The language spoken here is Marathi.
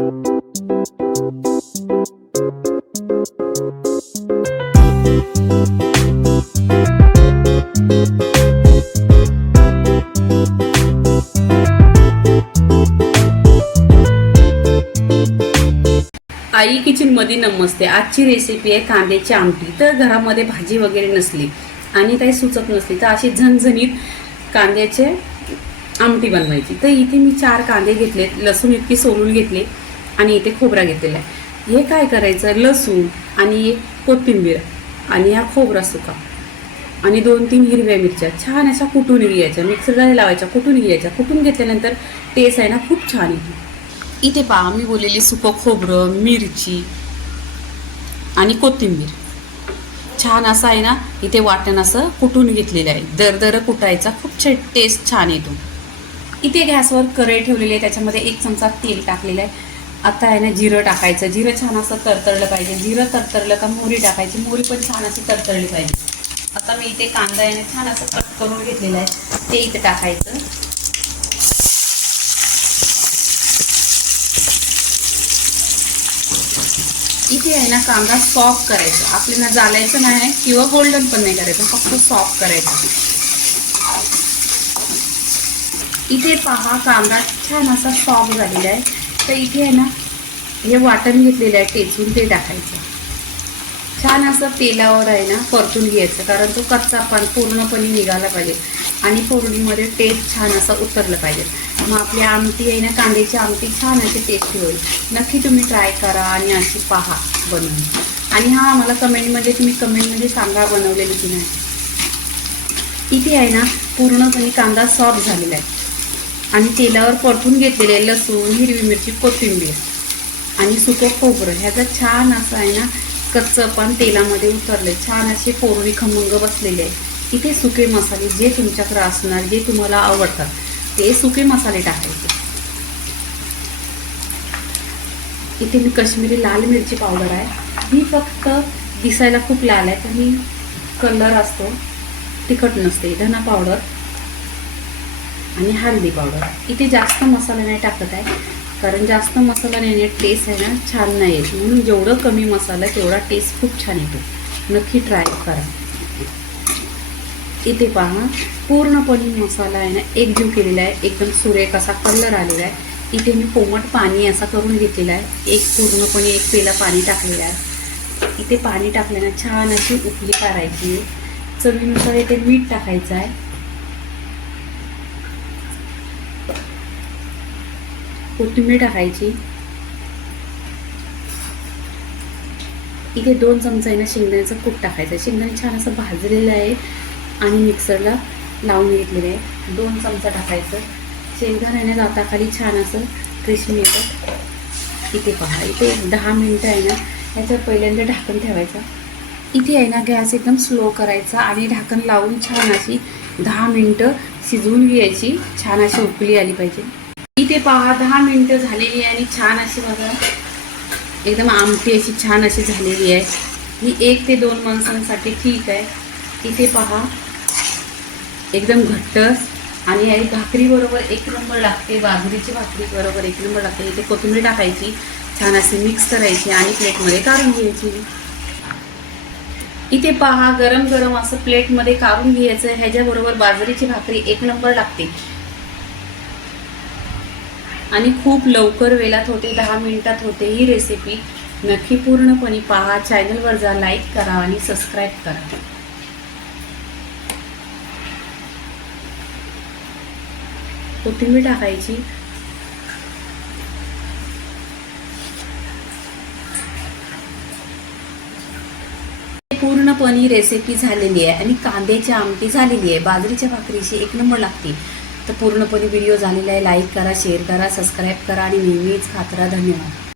आई किचनमध्ये नमस्ते। आजची रेसिपी आहे कांद्याची आमटी। तर घरामध्ये भाजी वगैरे नसली आणि काही सुचत नसली तर अशी झणझणीत कांद्याचे आमटी बनवायची। तर इथे मी 4 कांदे घेतलेत, लसूण इतकी सोलून घेतले आणि इथे खोबरा घेतलेला आहे। हे काय करायचं, लसूण आणि एक कोथिंबीर आणि हा खोबरा सुका आणि 2-3 हिरव्या मिरच्या छान अशा कुटून घ्यायच्या, मिक्सरला लावायच्या, कुटून घ्यायच्या। कुटून घेतल्यानंतर टेस्ट आहे ना खूप छान येते। इथे पहा मी बोललेली सुकं खोबरं, मिरची आणि कोथिंबीर छान असं आहे ना इथे वाटण असं कुटून घेतलेलं आहे। दरदर कुटायचा, खूप टेस्ट छान येतो। इथे गॅसवर कढई ठेवलेली आहे, त्याच्यामध्ये 1 चमचा तेल टाकलेलं आहे। आता आहे ना जिरं टाकायचं। जिरं छान असं तरतरलं पाहिजे। जिरं तरतरलं का मोहरी टाकायची, मोहरी पण छान अशी तरतरली पाहिजे। आता मी इथे कांदा आहे ना छान असं कट करून घेतलेला आहे, ते इथे टाकायचं। इथे आहे ना कांदा सॉफ्ट करायचा, आपल्याला जाळायचं नाही किंवा गोल्डन पण नाही करायचं, फक्त सॉफ्ट करायचं। इथे पहा कांदा छान असा सॉफ्ट झालेला आहे। तर इथे आहे ना हे वाटण घेतलेलं आहे टेचून, ते टाकायचं। छान असं तेलावर आहे ना परतून घ्यायचं, कारण तो कच्चा पण पूर्णपणे निघाला पाहिजे आणि फोडणीमध्ये टेस्ट छान असं उतरलं पाहिजे। मग आपली आमटी आहे ना कांद्याची आमटी छान अशी टेस्टी होईल। नक्की तुम्ही ट्राय करा आणि अशी पहा बनवून। आणि हा मला कमेंटमध्ये सांगा बनवलेली की नाही। इथे आहे ना पूर्णपणे कांदा सॉफ्ट झालेला आहे आणि तेलावर परतून घेतलेले आहे लसूण, हिरवी मिरची, कोथिंबीर आणि सुकं खोबरं। ह्याचं छान असं आहे ना कच्चं पण तेलामध्ये उतरले, छान असे फोडणी खमंग बसलेले आहे। इथे सुके मसाले जे तुमच्याकडे असणार, जे तुम्हाला आवडतात ते सुके मसाले टाकायचे। इथे मी काश्मीरी लाल मिरची पावडर आहे, ही फक्त दिसायला खूप लाल आहे पण ही कलर असतो, तिखट नसते। धना पावडर आणि हळदी पावडर। इथे जास्त मसाला नाही टाकत आहे, कारण जास्त मसाला नाही टेस्ट आहे ना छान नाही येत, म्हणून जेवढं कमी मसाला तेवढा टेस्ट खूप छान येतो। नक्की ट्राय करा। इथे पहा पूर्णपणे मसाला आहे ना एकजीव केलेला आहे, एकदम सुरेख असा कलर आलेला आहे। इथे मी कोमट पाणी असा करून घेतलेला आहे, पूर्णपणे 1 पेला पाणी टाकलेलं आहे। इथे पाणी टाकल्यानं छान अशी उकळी काढायची। चवीनुसार इथे मीठ टाकायचं आहे, कोथिंबीर टाकायची। इथे 2 चमचा आहे ना शेंगदाण्याचं कूट टाकायचं। शेंगदाणे छान असं भाजलेलं आहे आणि मिक्सरला लावून घेतलेलं आहे। 2 चमचा टाकायचं। शेंगदाण्याने दाताखाली छान असं क्रिस्पी येतं। इथे पहा इथे 10 मिनिटं आहे ना ह्याच्यात पहिल्यांदा ढाकण ठेवायचं। इथे आहे ना गॅस एकदम स्लो करायचा आणि ढाकण लावून छान अशी 10 मिनिटं शिजवून घ्यायची। छान अशी उकळी आली पाहिजे। इथे पहा 10 मिनिटं झालेली आहे आणि छान अशी बघा एकदम आमटी अशी छान अशी झालेली आहे। ही 1 ते 2 माणसांसाठी ठीक आहे। इथे पहा एकदम घट्ट आणि या भाकरी बरोबर 1 नंबर लागते, बाजरीची भाकरी बरोबर 1 नंबर लागते। इथे कोथिंबीर टाकायची, छान अशी मिक्स करायची आणि प्लेटमध्ये काढून घ्यायची। इथे पहा गरम गरम असं प्लेटमध्ये काढून घ्यायचं। ह्याच्याबरोबर बाजरीची भाकरी 1 नंबर लागते आणि खूप लवकर वेळात होते, 10 मिनिटात होते ही रेसिपी। नक्की पूर्णपणे पहा, चॅनलवर जा, लाईक करा आणि सबस्क्राईब करा। कोथिंबीर टाकायची। पूर्णपणे रेसिपी झालेली आहे आणि कांद्याची आमटी झालेली आहे, बाजरीच्या भाकरीची 1 नंबर लागते। तर पूर्णपणे व्हिडिओ झालेला आहे। लाईक करा, शेअर करा, सबस्क्राईब करा आणि नेहमीच खात राहा। धन्यवाद।